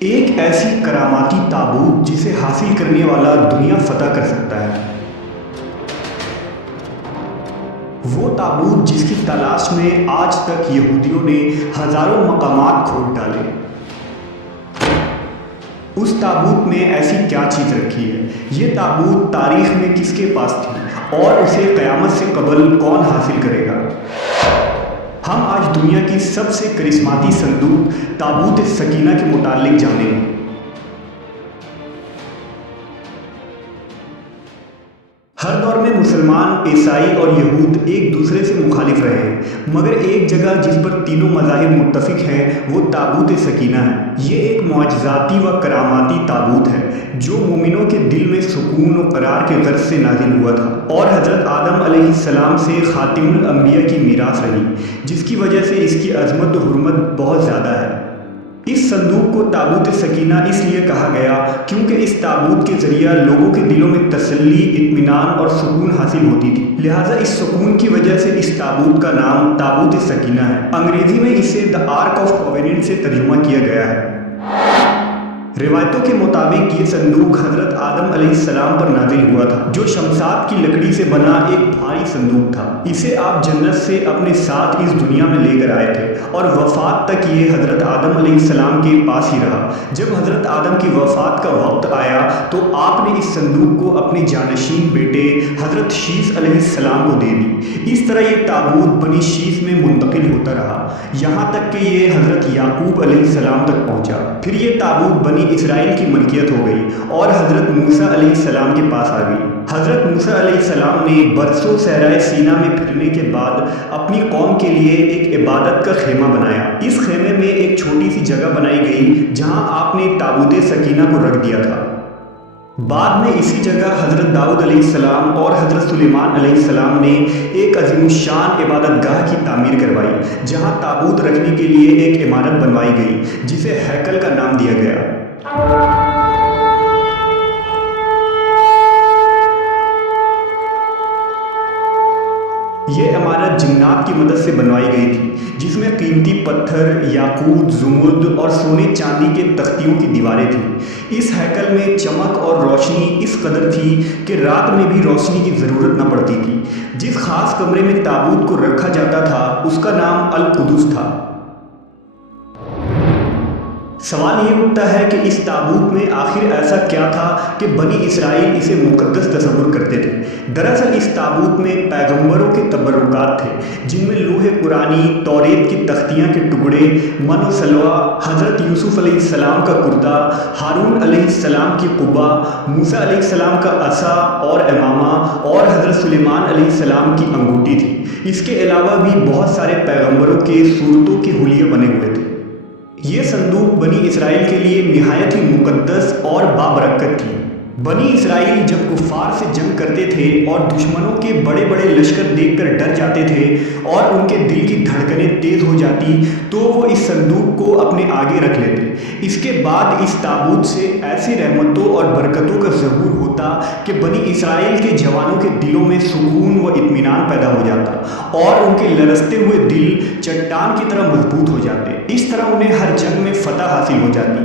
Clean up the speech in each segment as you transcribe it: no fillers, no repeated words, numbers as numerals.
ایک ایسی کراماتی تابوت جسے حاصل کرنے والا دنیا فتح کر سکتا ہے۔ وہ تابوت جس کی تلاش میں آج تک یہودیوں نے ہزاروں مقامات کھود ڈالے۔ اس تابوت میں ایسی کیا چیز رکھی ہے؟ یہ تابوت تاریخ میں کس کے پاس تھی اور اسے قیامت سے قبل کون حاصل کرے گا؟ ہم آج دنیا کی سب سے کرسماتی صندوق تابوت سکینہ کے متعلق جانیں گے۔ ہر دور میں مسلمان، عیسائی اور یہود ایک دوسرے سے مخالف رہے ہیں، مگر ایک جگہ جس پر تینوں مذاہب متفق ہیں وہ تابوت سکینہ ہے۔ یہ ایک معجزاتی و کراماتی تابوت ہے جو مومنوں کے دل میں سکون و قرار کے غرض سے نازل ہوا تھا اور حضرت آدم علیہ السلام سے خاتم الانبیاء کی میراث رہی، جس کی وجہ سے اس کی عظمت و حرمت بہت زیادہ ہے۔ اس صندوق کو تابوت سکینہ اس لیے کہا گیا کیونکہ اس تابوت کے ذریعہ لوگوں کے دلوں میں تسلی، اطمینان اور سکون حاصل ہوتی تھی، لہٰذا اس سکون کی وجہ سے اس تابوت کا نام تابوت سکینہ ہے۔ انگریزی میں اسے دی آرک آف کووننٹ سے ترجمہ کیا گیا ہے۔ روایتوں کے مطابق یہ صندوق حضرت آدم علیہ السلام پر نازل ہوا تھا، جو شمشاد کی لکڑی سے بنا ایک بھاری صندوق تھا۔ اسے آپ جنت سے اپنے ساتھ اس دنیا میں لے کر آئے تھے اور وفات تک یہ حضرت آدم علیہ السلام کے پاس ہی رہا۔ جب حضرت آدم کی وفات کا وقت آیا تو آپ نے اس صندوق کو اپنے جانشین بیٹے حضرت شیث علیہ السلام کو دے دی۔ اس طرح یہ تابوت بنی شیث میں منتقل ہوتا رہا، یہاں تک کہ یہ حضرت یعقوب علیہ السلام تک پہنچا۔ پھر یہ تابوت بنی اسرائیل کی ملکیت ہو گئی اور حضرت موسیٰ علیہ السلام کے پاس آ گئی۔ حضرت موسیٰ علیہ السلام نے برسوں صحرائے سینا میں پھرنے کے بعد اپنی قوم کے لیے ایک عبادت کا خیمہ بنایا۔ اس خیمے میں ایک چھوٹی سی جگہ بنائی گئی جہاں آپ نے تابوت سکینہ کو رکھ دیا تھا۔ بعد میں اسی جگہ حضرت داؤد علیہ السلام اور حضرت سلیمان علیہ السلام نے ایک عظیم الشان عبادت گاہ کی تعمیر کروائی، جہاں تابوت رکھنے کے لیے ایک عمارت بنوائی گئی جسے ہیکل کا نام دیا گیا۔ یہ عمارت جنات کی مدد سے بنوائی گئی تھی، جس میں قیمتی پتھر، یاقوت، زمرد اور سونے چاندی کے تختیوں کی دیواریں تھیں۔ اس ہیکل میں چمک اور روشنی اس قدر تھی کہ رات میں بھی روشنی کی ضرورت نہ پڑتی تھی۔ جس خاص کمرے میں تابوت کو رکھا جاتا تھا اس کا نام القدس تھا۔ سوال یہ اٹھتا ہے کہ اس تابوت میں آخر ایسا کیا تھا کہ بنی اسرائیل اسے مقدس تصور کرتے تھے؟ دراصل اس تابوت میں پیغمبروں کے تبرکات تھے، جن میں لوح قرآنی، توریت کی تختیاں کے ٹکڑے، من و سلوہ، حضرت یوسف علیہ السلام کا کرتا، ہارون علیہ السلام کی قبہ، موسیٰ علیہ السلام کا عصا اور امامہ اور حضرت سلیمان علیہ السلام کی انگوٹھی تھی۔ اس کے علاوہ بھی بہت سارے پیغمبروں کے صورتوں کے حلیے بنے ہوئے تھے۔ یہ صندوق بنی اسرائیل کے لیے نہایت ہی مقدس اور بابرکت تھی۔ بنی اسرائیل جب کفار سے جنگ کرتے تھے اور دشمنوں کے بڑے بڑے لشکر دیکھ کر ڈر جاتے تھے اور ان کے دل کی دھڑکنیں تیز ہو جاتی تو وہ اس صندوق کو اپنے آگے رکھ لیتے۔ اس کے بعد اس تابوت سے ایسی رحمتوں اور برکتوں کا ظہور ہوتا کہ بنی اسرائیل کے جوانوں کے دلوں میں سکون و اطمینان پیدا ہو جاتا اور ان کے لرزتے ہوئے دل چٹان کی طرح مضبوط ہو جاتے۔ اس طرح انہیں ہر جنگ میں فتح حاصل ہو جاتی۔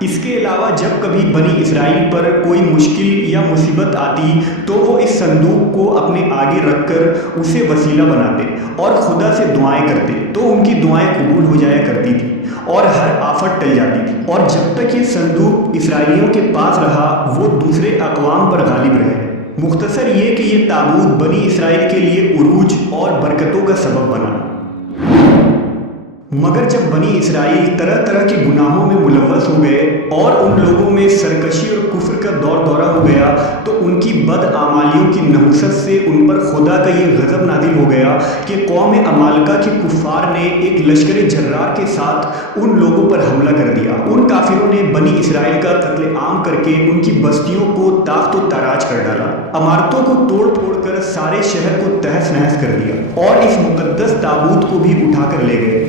اس کے علاوہ جب کبھی بنی اسرائیل پر کوئی مشکل یا مصیبت آتی تو وہ اس صندوق کو اپنے آگے رکھ کر اسے وسیلہ بناتے اور خدا سے دعائیں کرتے تو ان کی دعائیں قبول ہو جایا کرتی تھیں اور ہر آفت ٹل جاتی تھی۔ اور جب تک یہ صندوق اسرائیلیوں کے پاس رہا وہ دوسرے اقوام پر غالب رہے۔ مختصر یہ کہ یہ تابوت بنی اسرائیل کے لیے عروج اور برکتوں کا سبب بنا۔ مگر جب بنی اسرائیل طرح طرح کے گناہوں میں ملوث ہو گئے اور ان لوگوں میں سرکشی اور کفر کا دور دورہ ہو گیا تو ان کی بدعمالیوں کی نحوست سے ان پر خدا کا یہ غضب نازل ہو گیا کہ قوم عمالقہ کے کفار نے ایک لشکر جرار کے ساتھ ان لوگوں پر حملہ کر دیا۔ ان کافروں نے بنی اسرائیل کا قتل عام کر کے ان کی بستیوں کو تاخت و تاراج کر ڈالا، عمارتوں کو توڑ پھوڑ کر سارے شہر کو تہس نہس کر دیا اور اس مقدس تابوت کو بھی اٹھا کر لے گئے۔